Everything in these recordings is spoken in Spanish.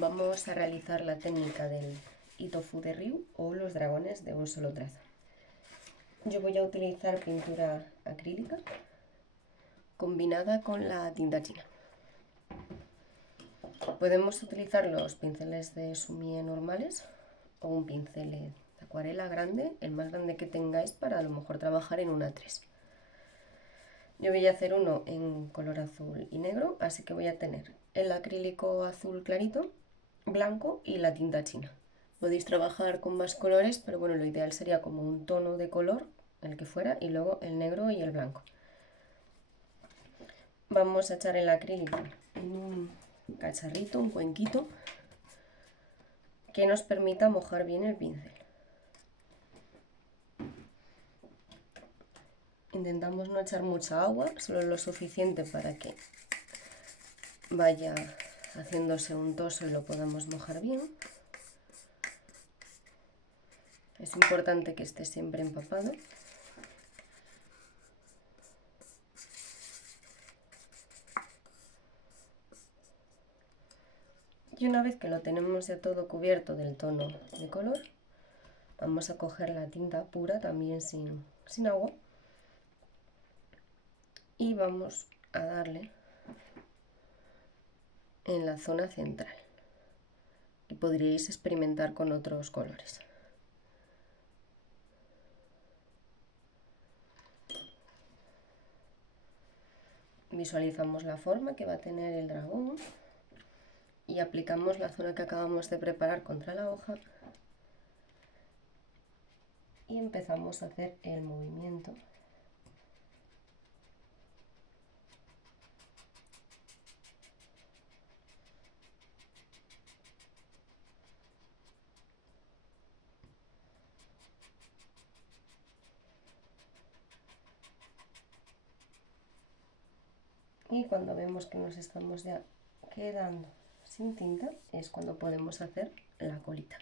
Vamos a realizar la técnica del Itofu de Ryu o los dragones de un solo trazo. Yo voy a utilizar pintura acrílica combinada con la tinta china. Podemos utilizar los pinceles de sumie normales o un pincel de acuarela grande, el más grande que tengáis para a lo mejor trabajar en un A3. Yo voy a hacer uno en color azul y negro, así que voy a tener el acrílico azul clarito, blanco y la tinta china. Podéis trabajar con más colores, pero bueno, lo ideal sería como un tono de color, el que fuera, y luego el negro y el blanco. Vamos a echar el acrílico en un cacharrito, un cuenquito, que nos permita mojar bien el pincel. Intentamos no echar mucha agua, solo lo suficiente para que vaya haciéndose untoso y lo podamos mojar bien. Es importante que esté siempre empapado. Y una vez que lo tenemos ya todo cubierto del tono de color, vamos a coger la tinta pura, también sin agua, y vamos a darle en la zona central. Y podríais experimentar con otros colores. Visualizamos la forma que va a tener el dragón y aplicamos la zona que acabamos de preparar contra la hoja y empezamos a hacer el movimiento. Y cuando vemos que nos estamos ya quedando sin tinta, es cuando podemos hacer la colita.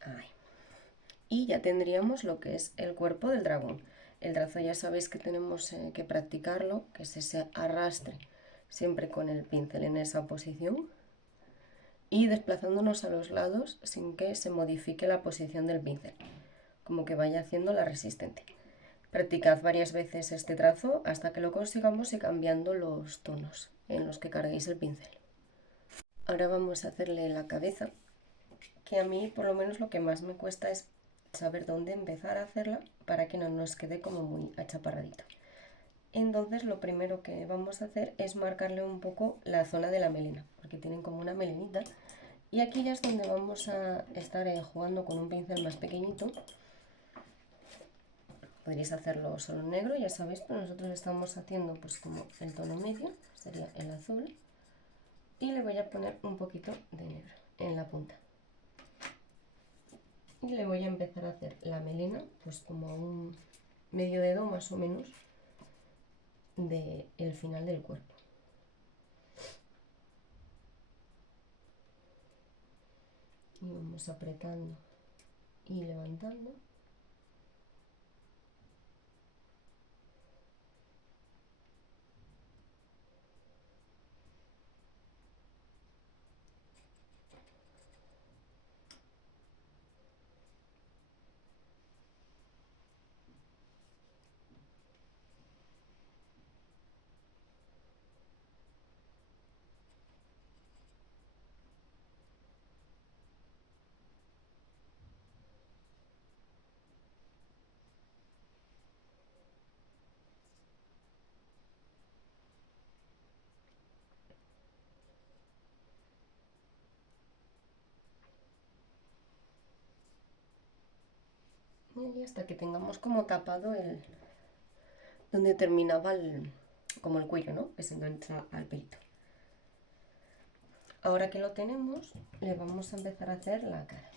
Ahí. Y ya tendríamos lo que es el cuerpo del dragón. El trazo ya sabéis que tenemos que practicarlo, que es ese arrastre, siempre con el pincel en esa posición y desplazándonos a los lados sin que se modifique la posición del pincel, como que vaya haciendo la resistente. Practicad varias veces este trazo hasta que lo consigamos y cambiando los tonos en los que carguéis el pincel. Ahora vamos a hacerle la cabeza, que a mí por lo menos lo que más me cuesta es saber dónde empezar a hacerla para que no nos quede como muy achaparradito. Entonces lo primero que vamos a hacer es marcarle un poco la zona de la melena, porque tienen como una melenita, y aquí ya es donde vamos a estar jugando con un pincel más pequeñito. Podréis hacerlo solo en negro, ya sabéis, pero nosotros estamos haciendo pues como el tono medio, sería el azul, y le voy a poner un poquito de negro en la punta. Y le voy a empezar a hacer la melena, pues como a un medio dedo más o menos del final del cuerpo. Y vamos apretando y levantando. Y hasta que tengamos como tapado donde terminaba como el cuello, ¿no? Que se engancha al pelito. Ahora que lo tenemos, le vamos a empezar a hacer la cara.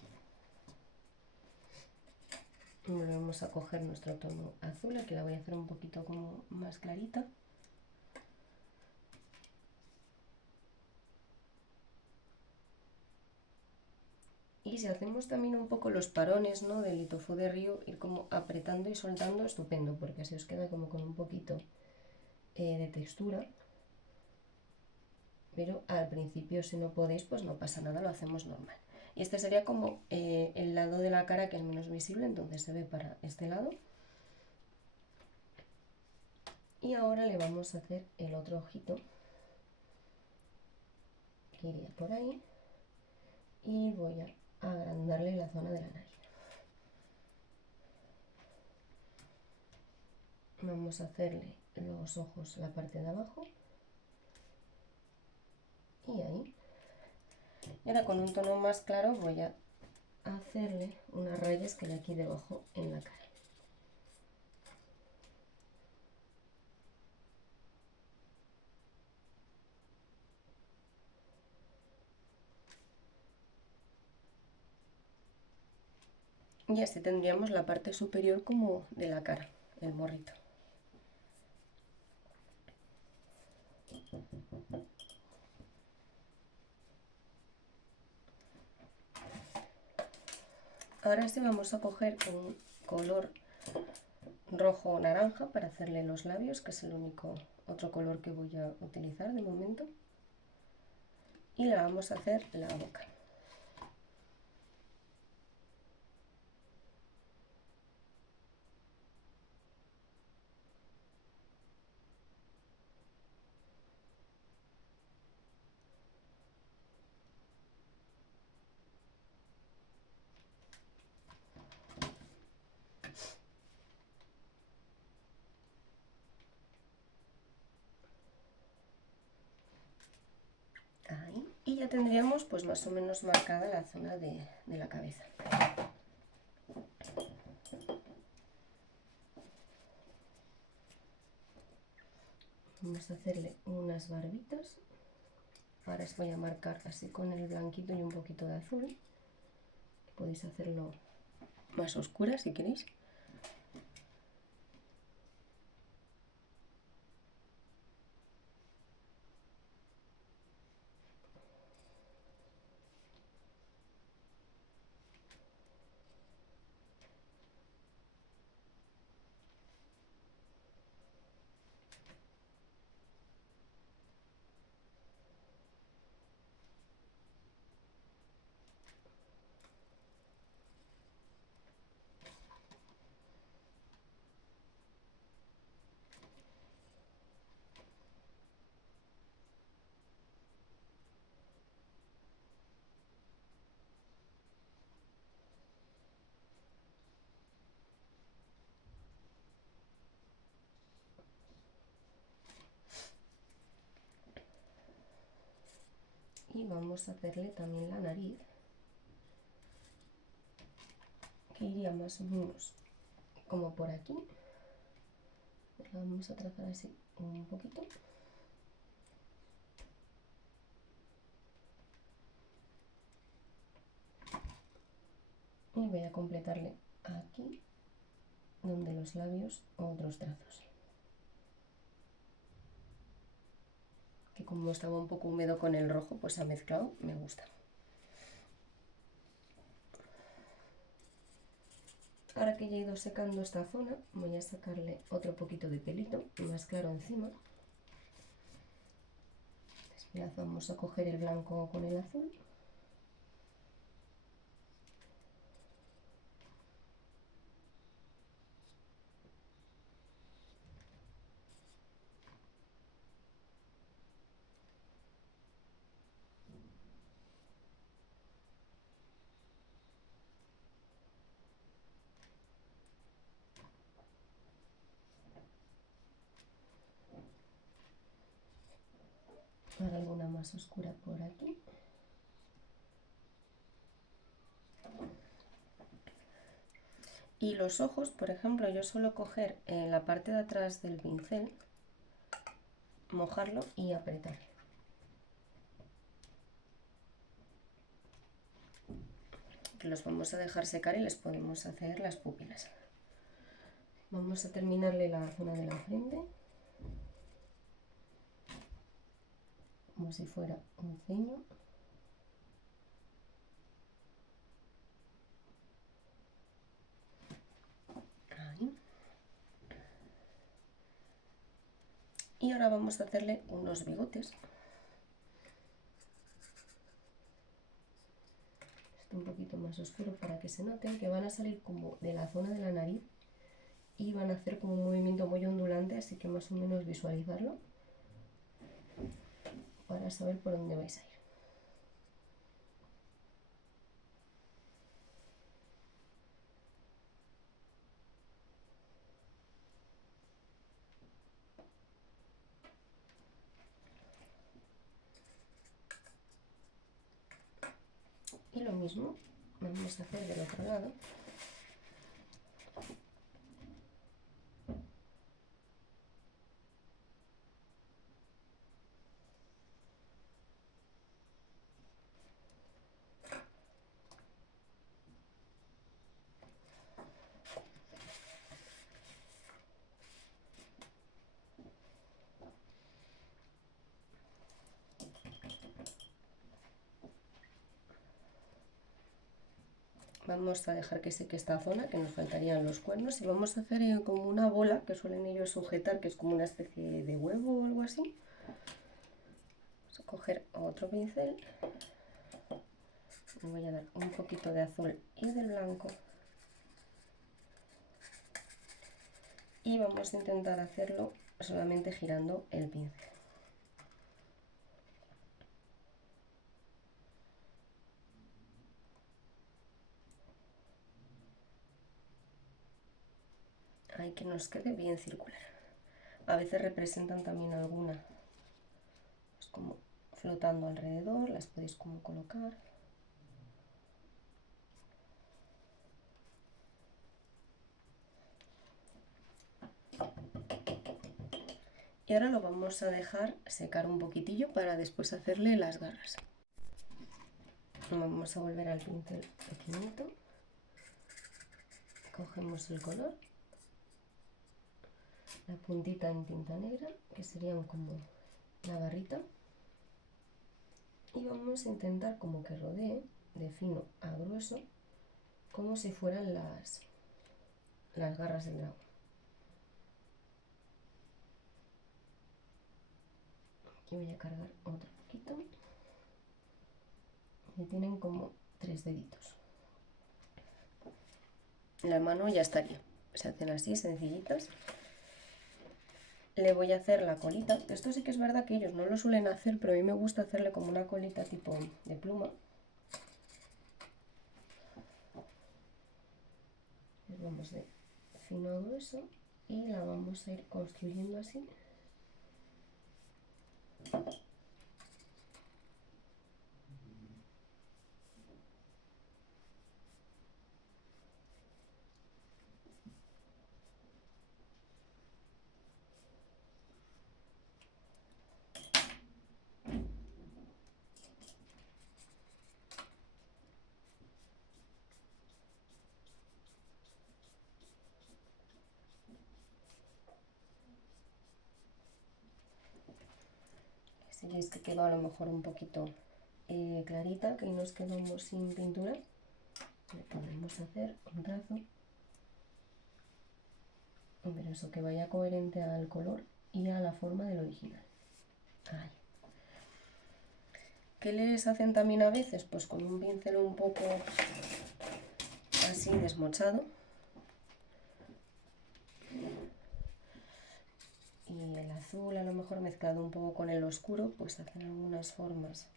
Volvemos a coger nuestro tono azul, aquí la voy a hacer un poquito como más clarita. Y si hacemos también un poco los parones, ¿no?, del Itofu de Ryu, ir como apretando y soltando, estupendo, porque así os queda como con un poquito de textura. pero al principio si no podéis pues no pasa nada, lo hacemos normal. Y este sería como el lado de la cara que es menos visible, entonces se ve para este lado. Y ahora le vamos a hacer el otro ojito, que iría por ahí, y voy a agrandarle la zona de la nariz. Vamos a hacerle los ojos la parte de abajo, y ahí. Y ahora con un tono más claro voy a hacerle unas rayas que hay aquí debajo en la cara. Y así tendríamos la parte superior como de la cara, el morrito. Ahora sí vamos a coger un color rojo o naranja para hacerle los labios, que es el único otro color que voy a utilizar de momento. Y le vamos a hacer la boca. Ahí. Y ya tendríamos pues más o menos marcada la zona de la cabeza. Vamos a hacerle unas barbitas. Ahora os voy a marcar así con el blanquito y un poquito de azul. Podéis hacerlo más oscura si queréis. Y vamos a hacerle también la nariz, que iría más o menos como por aquí. La vamos a trazar así un poquito. Y voy a completarle aquí, donde los labios, otros trazos. Que como estaba un poco húmedo con el rojo, pues ha mezclado, me gusta. Ahora que ya he ido secando esta zona, voy a sacarle otro poquito de pelito más claro encima. Vamos a coger el blanco con el azul. Ahora alguna más oscura por aquí. Y los ojos, por ejemplo, yo suelo coger en la parte de atrás del pincel, mojarlo y apretar. Que los vamos a dejar secar y les podemos hacer las pupilas. Vamos a terminarle la zona de la frente, como si fuera un ceño. Ahí. Y ahora vamos a hacerle unos bigotes. un poquito más oscuro para que se noten que van a salir como de la zona de la nariz y van a hacer como un movimiento muy ondulante, así que más o menos visualizarlo para saber por dónde vais a ir. Y lo mismo vamos a hacer del otro lado. Vamos a dejar que seque esta zona, que nos faltarían los cuernos, y vamos a hacer como una bola que suelen ellos sujetar, que es como una especie de huevo o algo así. Vamos a coger otro pincel, le voy a dar un poquito de azul y del blanco, y vamos a intentar hacerlo solamente girando el pincel. Hay que nos quede bien circular. A veces representan también alguna, pues como flotando alrededor, las podéis como colocar. Y ahora lo vamos a dejar secar un poquitillo para después hacerle las garras. Vamos a volver al pincel pequeñito, cogemos el color, la puntita en tinta negra, que serían como la barrita, y vamos a intentar como que rodee de fino a grueso, como si fueran las garras del dragón. Aquí voy a cargar otro poquito, y tienen como 3 deditos. La mano ya estaría, se hacen así sencillitas. Le voy a hacer la colita. Esto sí que es verdad que ellos no lo suelen hacer, pero a mí me gusta hacerle como una colita tipo de pluma. Les vamos de fino a grueso y la vamos a ir construyendo así. Si veis que quedó a lo mejor un poquito clarita, que nos quedamos sin pintura, le podemos hacer un trazo, pero eso, que vaya coherente al color y a la forma del original. Ahí. ¿Qué les hacen también a veces? Pues con un pincel un poco así desmochado, y el azul a lo mejor mezclado un poco con el oscuro, pues hacen algunas formas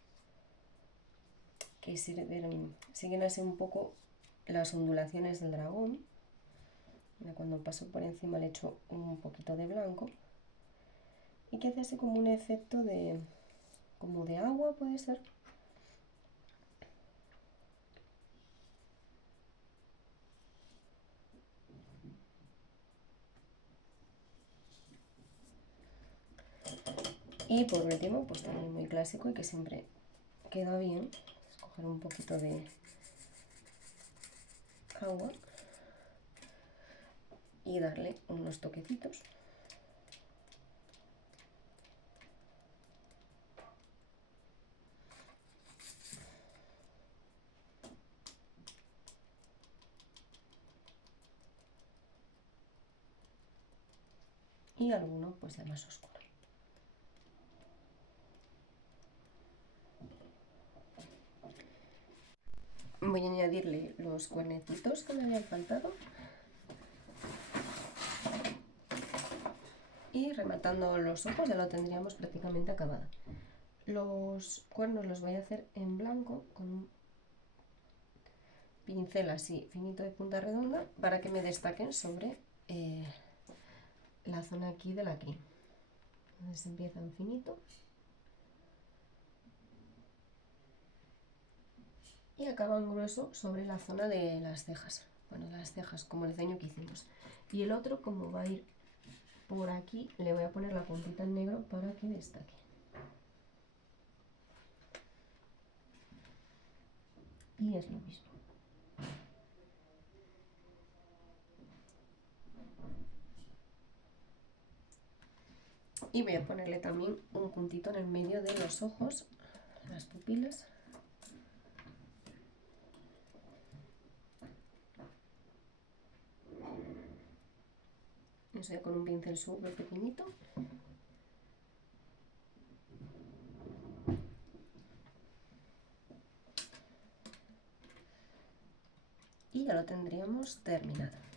que siguen así un poco las ondulaciones del dragón. Cuando paso por encima le echo un poquito de blanco, y que hace así como un efecto de como de agua, puede ser. Y por último, pues también muy clásico y que siempre queda bien, es coger un poquito de agua y darle unos toquecitos. Y alguno pues ya más oscuro. Voy a añadirle los cuernecitos que me habían faltado. Y rematando los ojos ya lo tendríamos prácticamente acabado. Los cuernos los voy a hacer en blanco con un pincel así finito de punta redonda para que me destaquen sobre la zona aquí de la crin. Entonces empiezan finito y acaban grueso sobre la zona de las cejas. Bueno, las cejas como el ceño que hicimos. Y el otro, como va a ir por aquí, le voy a poner la puntita en negro para que destaque. Y es lo mismo. Y voy a ponerle también un puntito en el medio de los ojos, las pupilas. Eso ya con un pincel súper pequeñito. Y ya lo tendríamos terminado.